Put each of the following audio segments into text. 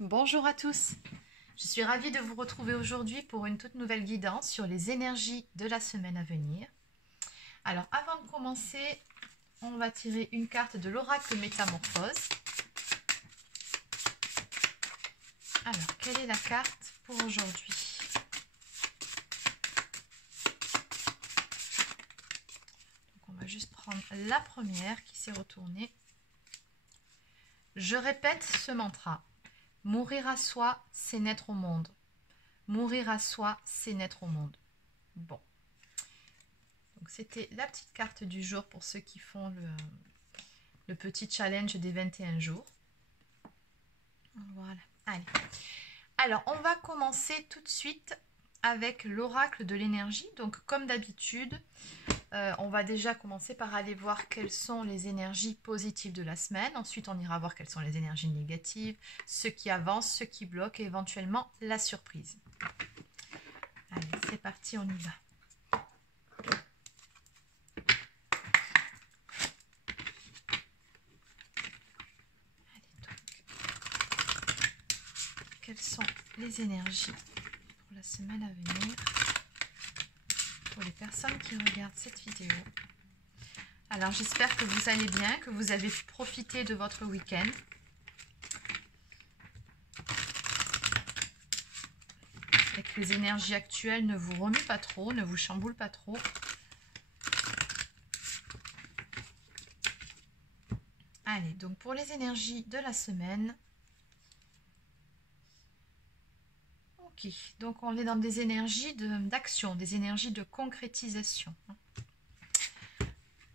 Bonjour à tous, je suis ravie de vous retrouver aujourd'hui pour une toute nouvelle guidance sur les énergies de la semaine à venir. Alors avant de commencer, on va tirer une carte de l'oracle Métamorphose. Alors, quelle est la carte pour aujourd'hui? Donc on va juste prendre la première qui s'est retournée. Je répète ce mantra. Mourir à soi, c'est naître au monde. Mourir à soi, c'est naître au monde. Bon. Donc c'était la petite carte du jour pour ceux qui font le petit challenge des 21 jours. Voilà. Allez. Alors, on va commencer tout de suite avec l'oracle de l'énergie. Donc, comme d'habitude, on va déjà commencer par aller voir quelles sont les énergies positives de la semaine. Ensuite, on ira voir quelles sont les énergies négatives, ce qui avance, ce qui bloque et éventuellement la surprise. Allez, c'est parti, on y va. Quelles sont les énergies pour la semaine à venir pour les personnes qui regardent cette vidéo? Alors j'espère que vous allez bien, que vous avez pu profiter de votre week-end. Et que les énergies actuelles ne vous remuent pas trop, ne vous chamboulent pas trop. Allez, donc pour les énergies de la semaine. Ok, donc on est dans des énergies d'action, des énergies de concrétisation.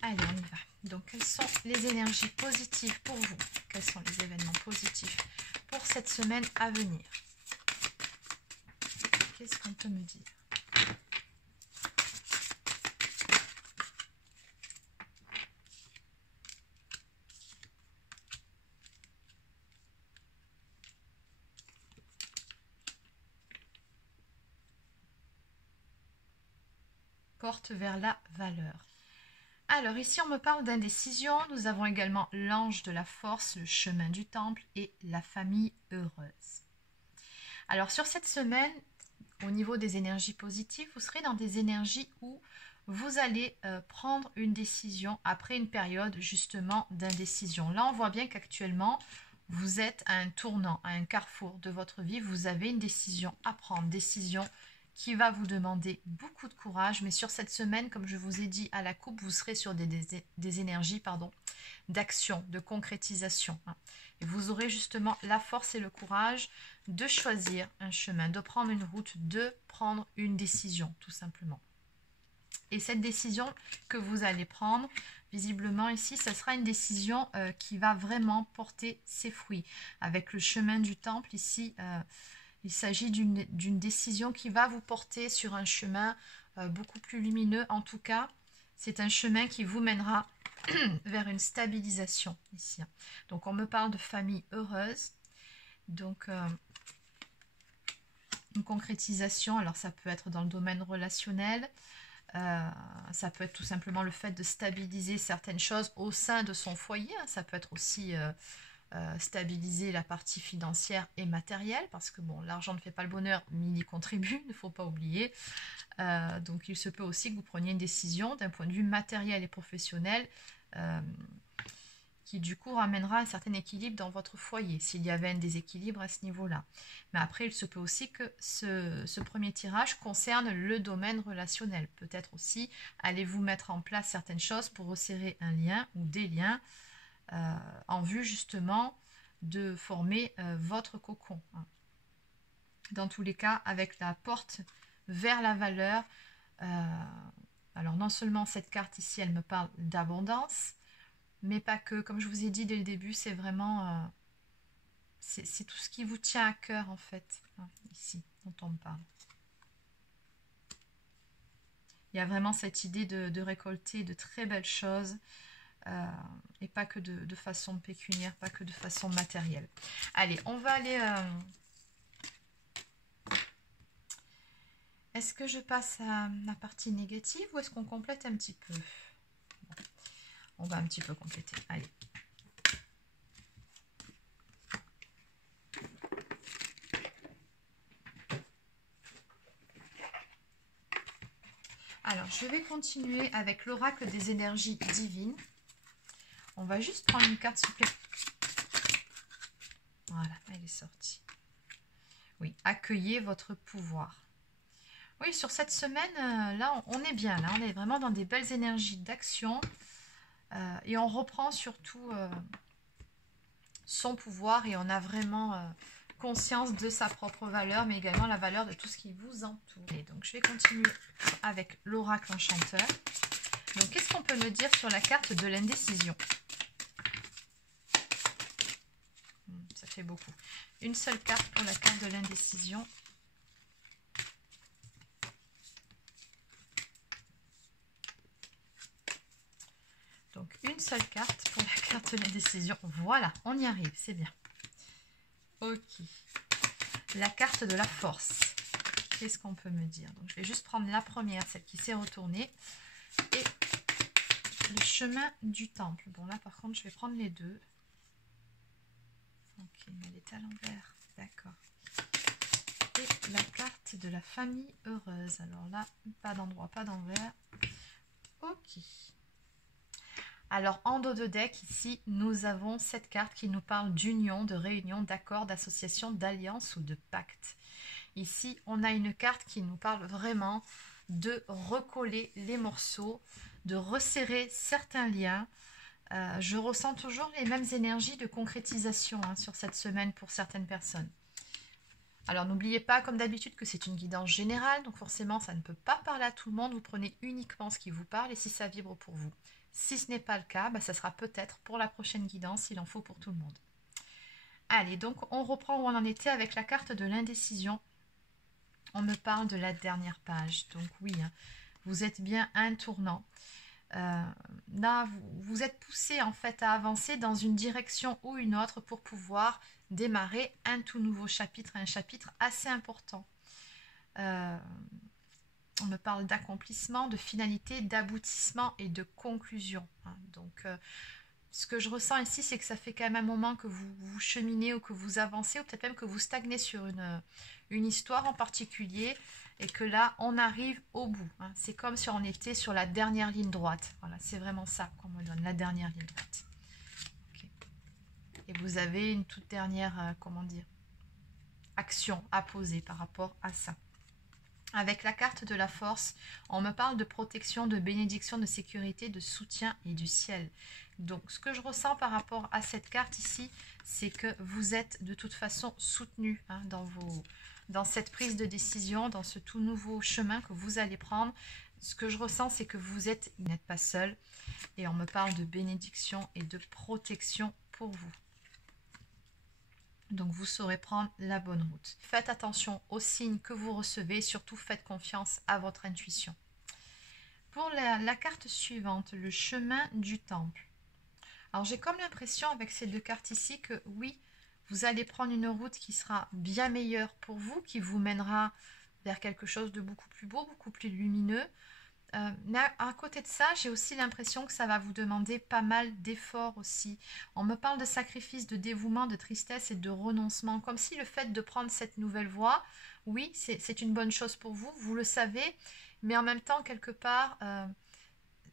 Allez, on y va. Donc, quelles sont les énergies positives pour vous? Quels sont les événements positifs pour cette semaine à venir? Qu'est-ce qu'on peut me dire? Porte vers la valeur. Alors ici on me parle d'indécision, nous avons également l'ange de la force, le chemin du temple et la famille heureuse. Alors sur cette semaine, au niveau des énergies positives, vous serez dans des énergies où vous allez prendre une décision après une période justement d'indécision. Là on voit bien qu'actuellement vous êtes à un tournant, à un carrefour de votre vie, vous avez une décision à prendre, décision qui va vous demander beaucoup de courage, mais sur cette semaine, comme je vous ai dit à la coupe, vous serez sur des énergies d'action, de concrétisation. Et vous aurez justement la force et le courage de choisir un chemin, de prendre une route, de prendre une décision, tout simplement. Et cette décision que vous allez prendre, visiblement ici, ce sera une décision qui va vraiment porter ses fruits. Avec le chemin du temple ici, il s'agit d'une décision qui va vous porter sur un chemin beaucoup plus lumineux. En tout cas, c'est un chemin qui vous mènera vers une stabilisation ici. Donc, on me parle de famille heureuse. Donc, une concrétisation, alors ça peut être dans le domaine relationnel. Ça peut être tout simplement le fait de stabiliser certaines choses au sein de son foyer. Ça peut être aussi... stabiliser la partie financière et matérielle, parce que bon, l'argent ne fait pas le bonheur, mais il y contribue, il ne faut pas oublier. Donc il se peut aussi que vous preniez une décision d'un point de vue matériel et professionnel qui du coup ramènera un certain équilibre dans votre foyer, s'il y avait un déséquilibre à ce niveau-là. Mais après, il se peut aussi que ce premier tirage concerne le domaine relationnel. Peut-être aussi, allez-vous mettre en place certaines choses pour resserrer un lien ou des liens en vue justement de former votre cocon. Dans tous les cas, avec la porte vers la valeur, alors non seulement cette carte ici, elle me parle d'abondance, mais pas que, comme je vous ai dit dès le début, c'est vraiment, c'est tout ce qui vous tient à cœur en fait, ici, dont on me parle. Il y a vraiment cette idée de récolter de très belles choses, et pas que de façon pécuniaire, pas que de façon matérielle. Allez, on va aller... Est-ce que je passe à la partie négative ou est-ce qu'on complète un petit peu? On va un petit peu compléter. Allez. Alors, je vais continuer avec l'oracle des énergies divines. On va juste prendre une carte supplémentaire. Voilà, elle est sortie. Oui, accueillez votre pouvoir. Oui, sur cette semaine, là, on est bien. Là, on est vraiment dans des belles énergies d'action. Et on reprend surtout son pouvoir. Et on a vraiment conscience de sa propre valeur, mais également la valeur de tout ce qui vous entoure. Et donc, je vais continuer avec l'oracle enchanteur. Donc, qu'est-ce qu'on peut me dire sur la carte de l'indécision? Ça fait beaucoup. Une seule carte pour la carte de l'indécision. Donc, une seule carte pour la carte de l'indécision. Voilà, on y arrive, c'est bien. Ok. La carte de la force. Qu'est-ce qu'on peut me dire? Donc, je vais juste prendre la première, celle qui s'est retournée. Et le chemin du temple. Bon, là, par contre, je vais prendre les deux. Ok, mais elle est à l'envers. D'accord. Et la carte de la famille heureuse. Alors là, pas d'endroit, pas d'envers. Ok. Alors, en dos de deck, ici, nous avons cette carte qui nous parle d'union, de réunion, d'accord, d'association, d'alliance ou de pacte. Ici, on a une carte qui nous parle vraiment de recoller les morceaux, de resserrer certains liens. Je ressens toujours les mêmes énergies de concrétisation sur cette semaine pour certaines personnes. Alors, n'oubliez pas, comme d'habitude, que c'est une guidance générale, donc forcément, ça ne peut pas parler à tout le monde. Vous prenez uniquement ce qui vous parle et si ça vibre pour vous. Si ce n'est pas le cas, ça sera peut-être pour la prochaine guidance, il en faut pour tout le monde. Allez, donc on reprend où on en était avec la carte de l'indécision. On me parle de la dernière page, donc oui, vous êtes bien à un tournant. Là, vous êtes poussé en fait à avancer dans une direction ou une autre pour pouvoir démarrer un tout nouveau chapitre, un chapitre assez important. On me parle d'accomplissement, de finalité, d'aboutissement et de conclusion. Donc, ce que je ressens ici, c'est que ça fait quand même un moment que vous cheminez ou que vous avancez, ou peut-être même que vous stagnez sur une histoire en particulier, et que là, on arrive au bout. C'est comme si on était sur la dernière ligne droite. Voilà, c'est vraiment ça qu'on me donne, la dernière ligne droite. Okay. Et vous avez une toute dernière, comment dire, action à poser par rapport à ça. Avec la carte de la force, on me parle de protection, de bénédiction, de sécurité, de soutien et du ciel. Donc, ce que je ressens par rapport à cette carte ici, c'est que vous êtes de toute façon soutenu dans cette prise de décision, dans ce tout nouveau chemin que vous allez prendre. Ce que je ressens, c'est que vous n'êtes pas seul. Et on me parle de bénédiction et de protection pour vous. Donc, vous saurez prendre la bonne route. Faites attention aux signes que vous recevez. Surtout, faites confiance à votre intuition. Pour la carte suivante, le chemin du temple. Alors, j'ai comme l'impression avec ces deux cartes ici que oui, vous allez prendre une route qui sera bien meilleure pour vous, qui vous mènera vers quelque chose de beaucoup plus beau, beaucoup plus lumineux. Mais à côté de ça, j'ai aussi l'impression que ça va vous demander pas mal d'efforts aussi. On me parle de sacrifice, de dévouement, de tristesse et de renoncement. Comme si le fait de prendre cette nouvelle voie, oui, c'est une bonne chose pour vous, vous le savez. Mais en même temps, quelque part,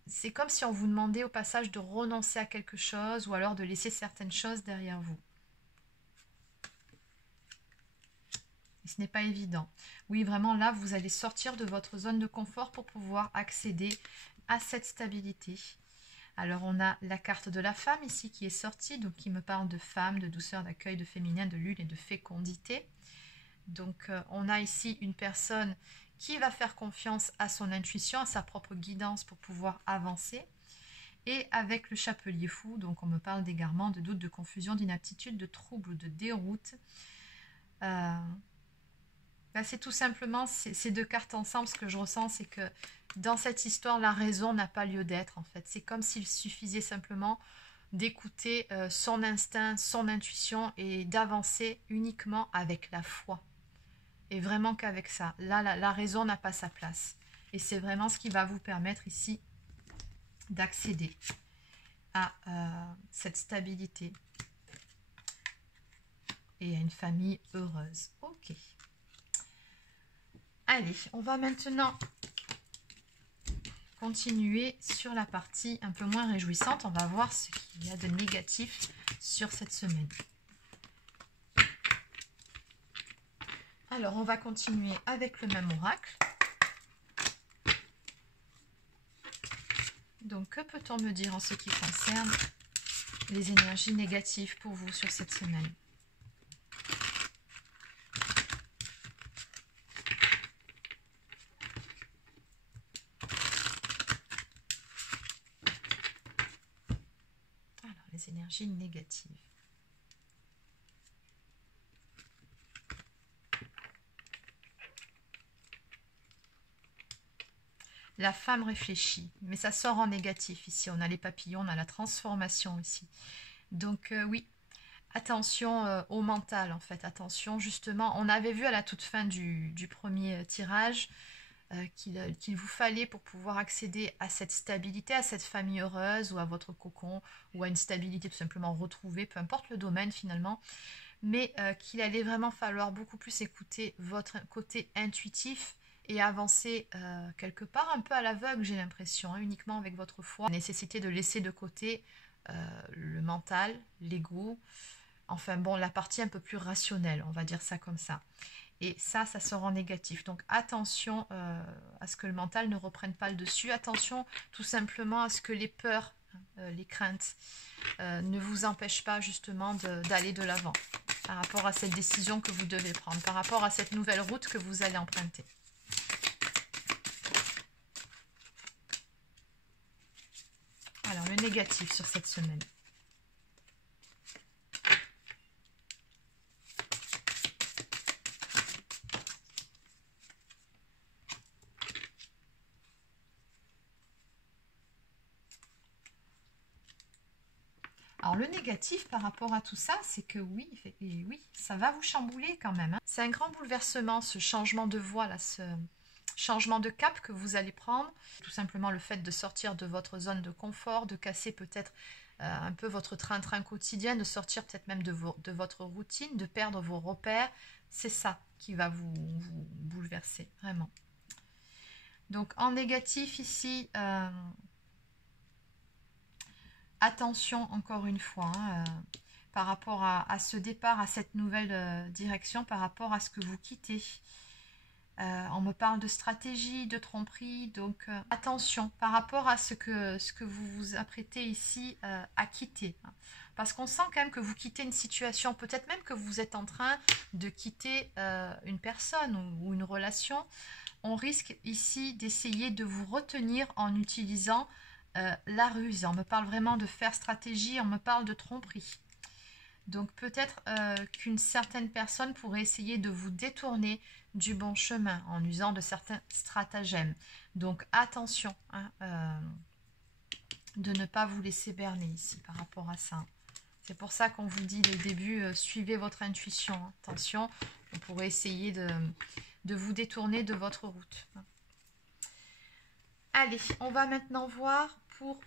c'est comme si on vous demandait au passage de renoncer à quelque chose ou alors de laisser certaines choses derrière vous. Et ce n'est pas évident. Oui, vraiment, là, vous allez sortir de votre zone de confort pour pouvoir accéder à cette stabilité. Alors, on a la carte de la femme ici qui est sortie, donc qui me parle de femme, de douceur, d'accueil, de féminin, de lune et de fécondité. Donc, on a ici une personne qui va faire confiance à son intuition, à sa propre guidance pour pouvoir avancer. Et avec le chapelier fou, donc on me parle d'égarement, de doute, de confusion, d'inaptitude, de trouble, de déroute. C'est tout simplement ces deux cartes ensemble. Ce que je ressens, c'est que dans cette histoire, la raison n'a pas lieu d'être en fait. C'est comme s'il suffisait simplement d'écouter son instinct, son intuition et d'avancer uniquement avec la foi. Et vraiment qu'avec ça. Là, la raison n'a pas sa place. Et c'est vraiment ce qui va vous permettre ici d'accéder à cette stabilité et à une famille heureuse. Ok. Allez, on va maintenant continuer sur la partie un peu moins réjouissante. On va voir ce qu'il y a de négatif sur cette semaine. Alors, on va continuer avec le même oracle. Donc, que peut-on me dire en ce qui concerne les énergies négatives pour vous sur cette semaine? Alors, les énergies négatives. La femme réfléchit, mais ça sort en négatif ici. On a les papillons, on a la transformation ici. Donc oui, attention au mental en fait. Attention justement, on avait vu à la toute fin du premier tirage qu'il vous fallait pour pouvoir accéder à cette stabilité, à cette famille heureuse ou à votre cocon ou à une stabilité tout simplement retrouvée, peu importe le domaine finalement. Mais qu'il allait vraiment falloir beaucoup plus écouter votre côté intuitif et avancer quelque part un peu à l'aveugle, j'ai l'impression, hein, uniquement avec votre foi. La nécessité de laisser de côté le mental, l'ego, enfin bon, la partie un peu plus rationnelle, on va dire ça comme ça. Et ça sort en négatif. Donc attention à ce que le mental ne reprenne pas le dessus. Attention tout simplement à ce que les peurs, les craintes ne vous empêchent pas justement d'aller de l'avant par rapport à cette décision que vous devez prendre, par rapport à cette nouvelle route que vous allez emprunter. Alors, le négatif sur cette semaine. Alors, le négatif par rapport à tout ça, c'est que oui, ça va vous chambouler quand même. Hein. C'est un grand bouleversement, ce changement de voie, là, ce changement de cap que vous allez prendre. Tout simplement le fait de sortir de votre zone de confort, de casser peut-être un peu votre train-train quotidien, de sortir peut-être même de votre routine, de perdre vos repères. C'est ça qui va vous bouleverser, vraiment. Donc en négatif ici, attention encore une fois, hein, par rapport à ce départ, à cette nouvelle direction, par rapport à ce que vous quittez. On me parle de stratégie, de tromperie, donc attention par rapport à ce que vous vous apprêtez ici à quitter. Hein. Parce qu'on sent quand même que vous quittez une situation, peut-être même que vous êtes en train de quitter une personne ou une relation. On risque ici d'essayer de vous retenir en utilisant la ruse. On me parle vraiment de faire stratégie, on me parle de tromperie. Donc peut-être qu'une certaine personne pourrait essayer de vous détourner du bon chemin en usant de certains stratagèmes. Donc attention hein, de ne pas vous laisser berner ici par rapport à ça. C'est pour ça qu'on vous dit dès le début, suivez votre intuition. Hein. Attention, on pourrait essayer de vous détourner de votre route. Allez, on va maintenant voir pour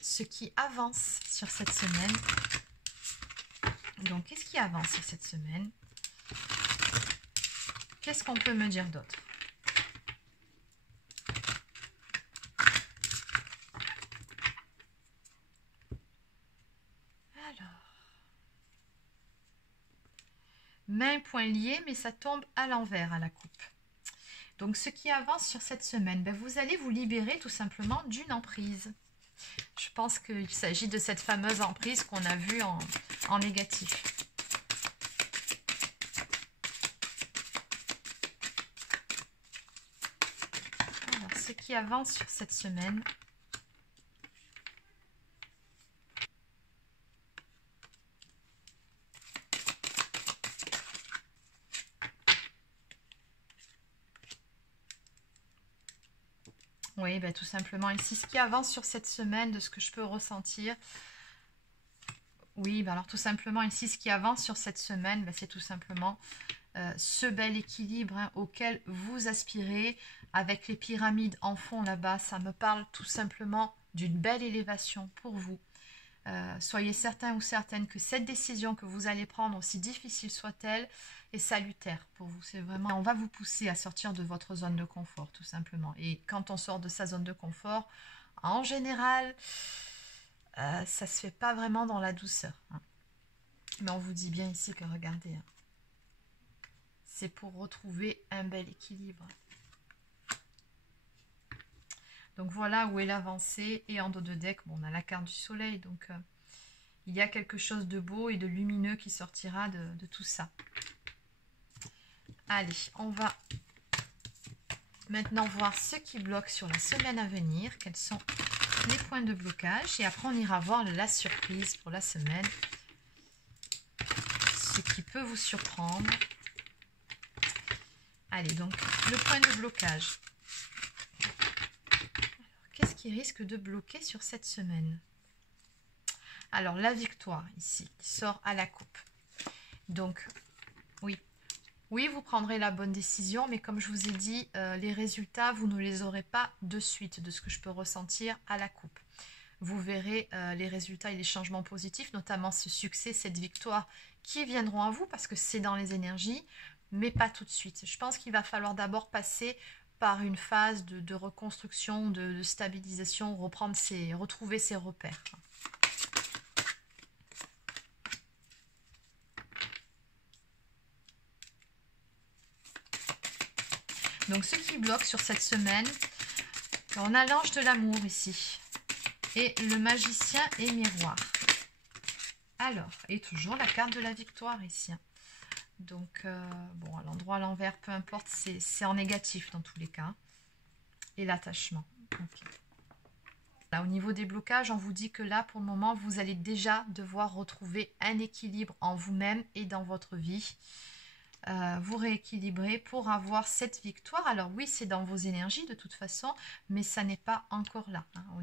ce qui avance sur cette semaine. Donc, qu'est-ce qui avance sur cette semaine? Qu'est-ce qu'on peut me dire d'autre? Alors, main, poing liés, mais ça tombe à l'envers à la coupe. Donc, ce qui avance sur cette semaine, ben, vous allez vous libérer tout simplement d'une emprise. Je pense qu'il s'agit de cette fameuse emprise qu'on a vue en négatif. Alors, ce qui avance sur cette semaine. Oui, ben, tout simplement ici, ce qui avance sur cette semaine, de ce que je peux ressentir. Oui, ben alors tout simplement ici, ce qui avance sur cette semaine, ben, c'est tout simplement ce bel équilibre hein, auquel vous aspirez. Avec les pyramides en fond là-bas, ça me parle tout simplement d'une belle élévation pour vous. Soyez certain ou certaine que cette décision que vous allez prendre, aussi difficile soit-elle, est salutaire pour vous. C'est vraiment, on va vous pousser à sortir de votre zone de confort, tout simplement. Et quand on sort de sa zone de confort, en général, ça se fait pas vraiment dans la douceur. Hein. Mais on vous dit bien ici que regardez, hein, c'est pour retrouver un bel équilibre. Donc voilà où est l'avancée. Et en dos de deck, bon, on a la carte du soleil. Donc il y a quelque chose de beau et de lumineux qui sortira de tout ça. Allez, on va maintenant voir ce qui bloque sur la semaine à venir. Quels sont les points de blocage. Et après, on ira voir la surprise pour la semaine. Ce qui peut vous surprendre. Allez, donc, le point de blocage. Qu'est-ce qui risque de bloquer sur cette semaine? Alors, la victoire, ici, qui sort à la coupe. Donc, oui. Oui, vous prendrez la bonne décision, mais comme je vous ai dit, les résultats, vous ne les aurez pas de suite, de ce que je peux ressentir à la coupe. Vous verrez les résultats et les changements positifs, notamment ce succès, cette victoire, qui viendront à vous, parce que c'est dans les énergies, mais pas tout de suite. Je pense qu'il va falloir d'abord passer par une phase de reconstruction, de stabilisation, retrouver ses repères. Donc, ce qui bloque sur cette semaine, on a l'ange de l'amour ici. Et le magicien et miroir. Alors, et toujours la carte de la victoire ici. Donc, bon, à l'endroit, à l'envers, peu importe, c'est en négatif dans tous les cas. Et l'attachement. Okay. Là, au niveau des blocages, on vous dit que là, pour le moment, vous allez déjà devoir retrouver un équilibre en vous-même et dans votre vie. Vous rééquilibrer pour avoir cette victoire. Alors oui, c'est dans vos énergies de toute façon, mais ça n'est pas encore là. Hein. Au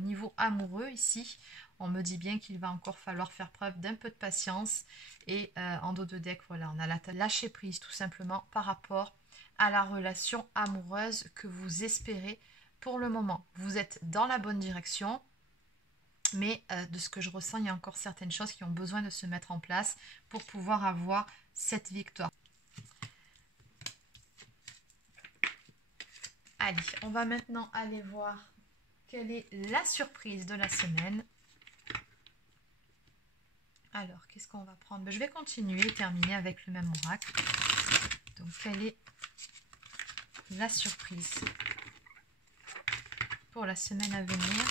niveau amoureux, ici, on me dit bien qu'il va encore falloir faire preuve d'un peu de patience. Et en dos de deck, voilà, on a lâché prise tout simplement par rapport à la relation amoureuse que vous espérez pour le moment. Vous êtes dans la bonne direction. Mais de ce que je ressens, il y a encore certaines choses qui ont besoin de se mettre en place pour pouvoir avoir cette victoire. Allez, on va maintenant aller voir quelle est la surprise de la semaine. Alors, qu'est-ce qu'on va prendre? Je vais continuer et terminer avec le même oracle. Donc, quelle est la surprise pour la semaine à venir?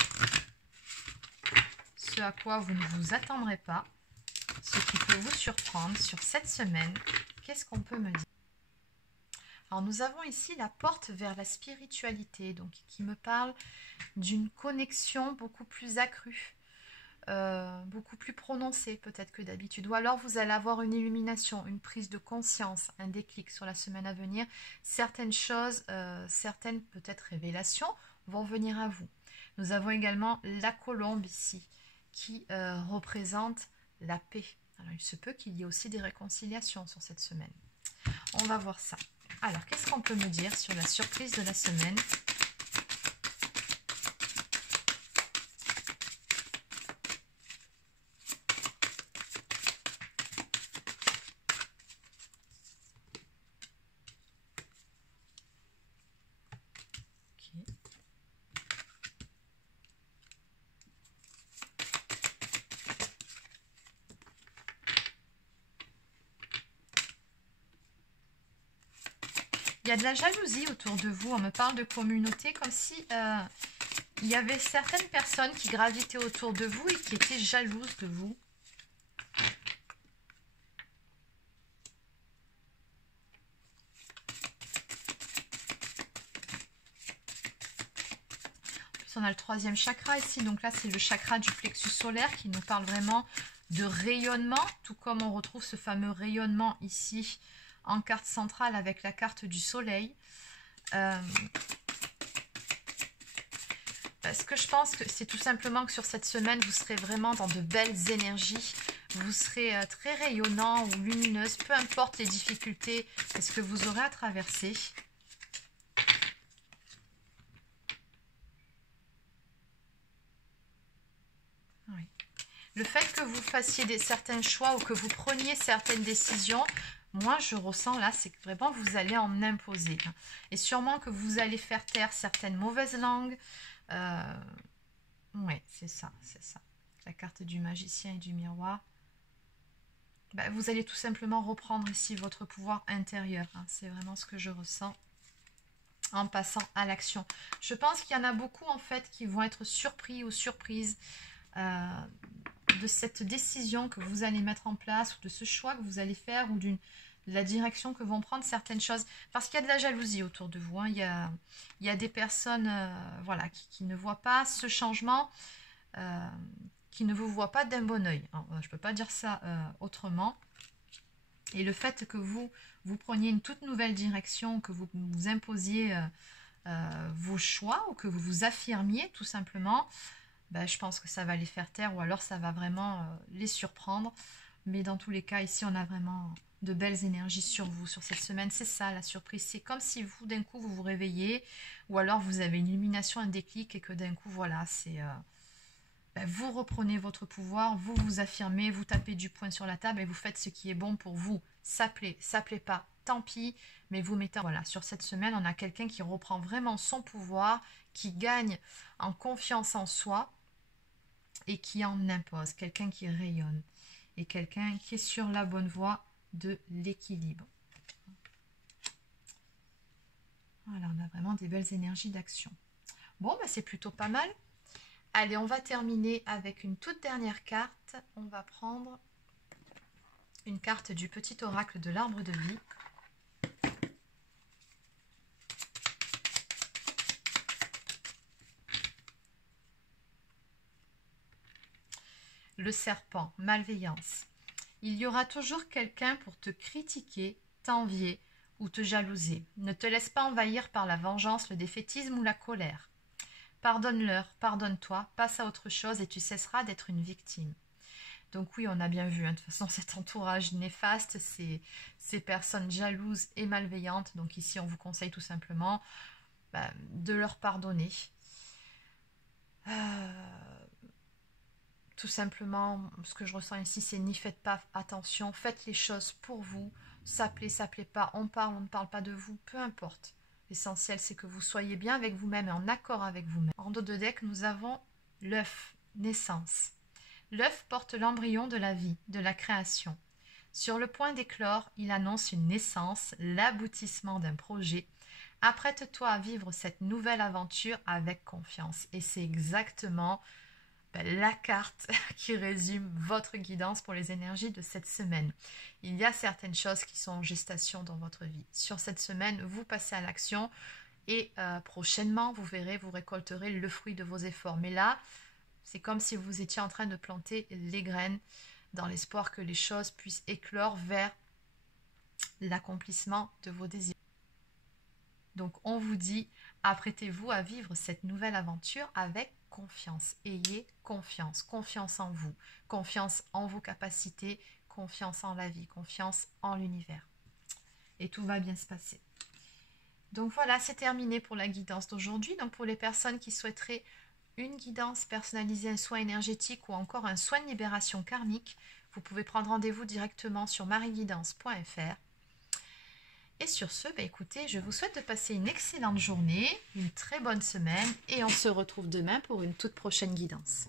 Ce à quoi vous ne vous attendrez pas, ce qui peut vous surprendre sur cette semaine, qu'est-ce qu'on peut me dire? Alors nous avons ici la porte vers la spiritualité, donc qui me parle d'une connexion beaucoup plus accrue, beaucoup plus prononcée peut-être que d'habitude. Ou alors vous allez avoir une illumination, une prise de conscience, un déclic sur la semaine à venir. Certaines choses, certaines peut-être révélations vont venir à vous. Nous avons également la colombe ici, qui représente la paix. Alors, il se peut qu'il y ait aussi des réconciliations sur cette semaine. On va voir ça. Alors, qu'est-ce qu'on peut me dire sur la surprise de la semaine? Il y a de la jalousie autour de vous. On me parle de communauté comme si il y avait certaines personnes qui gravitaient autour de vous et qui étaient jalouses de vous. En plus, on a le troisième chakra ici. Donc là, c'est le chakra du plexus solaire qui nous parle vraiment de rayonnement. Tout comme on retrouve ce fameux rayonnement ici en carte centrale avec la carte du soleil. Parce que je pense que c'est tout simplement que sur cette semaine, vous serez vraiment dans de belles énergies. Vous serez très rayonnant ou lumineuse, peu importe les difficultés et ce que vous aurez à traverser. Oui. Le fait que vous fassiez certains choix ou que vous preniez certaines décisions, moi je ressens là, c'est que vraiment vous allez en imposer. Et sûrement que vous allez faire taire certaines mauvaises langues. Oui, c'est ça, c'est ça. La carte du magicien et du miroir. Ben, vous allez tout simplement reprendre ici votre pouvoir intérieur. C'est vraiment ce que je ressens en passant à l'action. Je pense qu'il y en a beaucoup en fait qui vont être surpris ou surprises de cette décision que vous allez mettre en place ou de ce choix que vous allez faire ou de la direction que vont prendre certaines choses. Parce qu'il y a de la jalousie autour de vous. Il y a des personnes voilà, qui ne voient pas ce changement, qui ne vous voient pas d'un bon oeil. Je ne peux pas dire ça autrement. Et le fait que vous preniez une toute nouvelle direction, que vous imposiez vos choix ou que vous vous affirmiez tout simplement, ben, je pense que ça va les faire taire ou alors ça va vraiment les surprendre. Mais dans tous les cas, ici, on a vraiment de belles énergies sur vous, sur cette semaine. C'est ça, la surprise. C'est comme si vous, d'un coup, vous vous réveillez ou alors vous avez une illumination, un déclic et que d'un coup, voilà, c'est... ben, vous reprenez votre pouvoir, vous vous affirmez, vous tapez du poing sur la table et vous faites ce qui est bon pour vous. Ça plaît pas, tant pis, mais vous mettez... Voilà, sur cette semaine, on a quelqu'un qui reprend vraiment son pouvoir, qui gagne en confiance en soi et qui en impose, quelqu'un qui rayonne et quelqu'un qui est sur la bonne voie de l'équilibre. Voilà, on a vraiment des belles énergies d'action. Bon, bah, c'est plutôt pas mal. Allez, on va terminer avec une toute dernière carte. On va prendre une carte du petit oracle de l'arbre de vie. Le serpent, malveillance. Il y aura toujours quelqu'un pour te critiquer, t'envier ou te jalouser. Ne te laisse pas envahir par la vengeance, le défaitisme ou la colère. Pardonne-leur, pardonne-toi, passe à autre chose et tu cesseras d'être une victime. Donc oui, on a bien vu, de toute façon, cet entourage néfaste, ces personnes jalouses et malveillantes. Donc ici, on vous conseille tout simplement de leur pardonner. Tout simplement, ce que je ressens ici, c'est n'y faites pas attention, faites les choses pour vous. Ça plaît pas, on ne parle pas de vous, peu importe. L'essentiel, c'est que vous soyez bien avec vous-même et en accord avec vous-même. En dos de deck, nous avons l'œuf, naissance. L'œuf porte l'embryon de la vie, de la création. Sur le point d'éclore, il annonce une naissance, l'aboutissement d'un projet. Apprête-toi à vivre cette nouvelle aventure avec confiance. Et c'est exactement la carte qui résume votre guidance pour les énergies de cette semaine. Il y a certaines choses qui sont en gestation dans votre vie. Sur cette semaine, vous passez à l'action et prochainement, vous verrez, vous récolterez le fruit de vos efforts. Mais là, c'est comme si vous étiez en train de planter les graines dans l'espoir que les choses puissent éclore vers l'accomplissement de vos désirs. Donc, on vous dit, apprêtez-vous à vivre cette nouvelle aventure avec confiance. Ayez confiance, confiance en vous, confiance en vos capacités, confiance en la vie, confiance en l'univers. Et tout va bien se passer. Donc voilà, c'est terminé pour la guidance d'aujourd'hui. Donc pour les personnes qui souhaiteraient une guidance personnalisée, un soin énergétique ou encore un soin de libération karmique, vous pouvez prendre rendez-vous directement sur marieguidance.fr. Et sur ce, écoutez, je vous souhaite de passer une excellente journée, une très bonne semaine et on se retrouve demain pour une toute prochaine guidance.